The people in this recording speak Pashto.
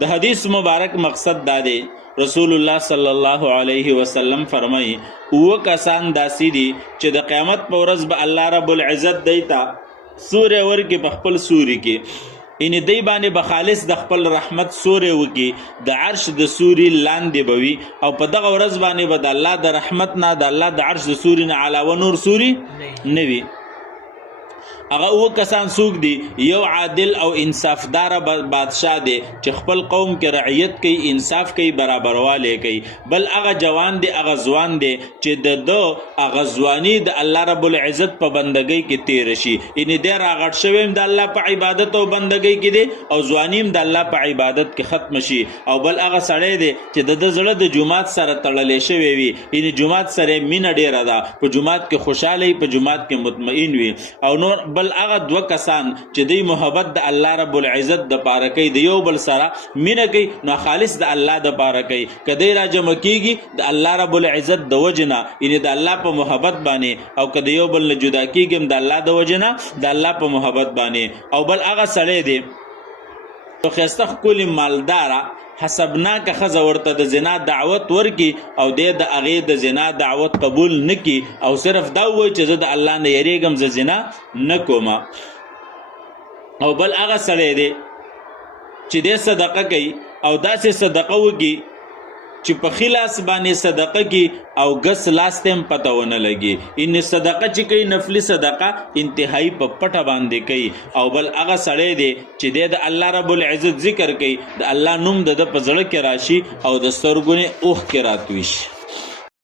د حدیث مبارک مقصد دا دی، رسول الله صلی الله علیه وسلم فرمایي اوه کسان داسې دي چې د قیامت په ورځ به الله رب العزت دیتا سوری ورکړي په خپل سوري کې، یعنی دی باندې به خالص د خپل رحمت سوری وکړي، د عرش د سوري لاندې به وي، او په دغه ورځ باندې به د الله د رحمت نه، د الله د عرش د سوري نه علاوه نور سوري نه وي. هغه اوه کسان څوک دي؟ یو عادل او انصافدار بادشاه دی چې خپل قوم کې رعیت کوي، انصاف کوي، برابروالی کوي. بل هغه جوان دی، هغه ځوان دی چې د ده هغه ځواني د الله رب العزت په بندګۍ کې تېره شي، یعنې دی راغټ شوی هم د الله په عبادت او بندګۍ کې دی، او ځواني هم د الله په عبادت کې ختم شي. او بل هغه سړی دی چې د ده زړه د جومات سره تړلی شوی وي، یعنې جومات سره مینه ډېره ده، په جومات کې خوشحاله وي، په جومات کې مطمئن وي. او نور بل هغه دوه کسان چې دوی محبت د الله رب العزت د پاره کوي، د یو بل سره مینه کوي، نو خالص د الله د پاره کوي. که دی راجمع کېږي د الله رب العزت د وجې نه، یعنې د الله په محبت باندې، او که د یو بل نه جدا کېږي هم د الله د وجې نه، د الله په محبت باندې. او بل هغه سړی دی یو ښایسته ښکلې مالداره حسبناکه ښځه ورته د زنا دعوت ورکي، او دی د هغې د زنا دعوت قبول نه کي، او صرف دا ووایي چې زه د الله نه یریږم، زه زنا نه کومه. او بل هغه سړی دی چې دی صدقه کوي، او داسې صدقه وکړي چې په ښي لاس باندې صدقه کی او ګس لاس ته هم پته ونه لګي، ان صدقه چې کوي نفلي صدقه انتهایی په پټه باندې کوي. او بل هغه سړی دی چې دی د الله رب العزت ذکر کوي، د الله نوم د ده په زړه کې راشي او د سترګو نه اوښکې راتوي شي.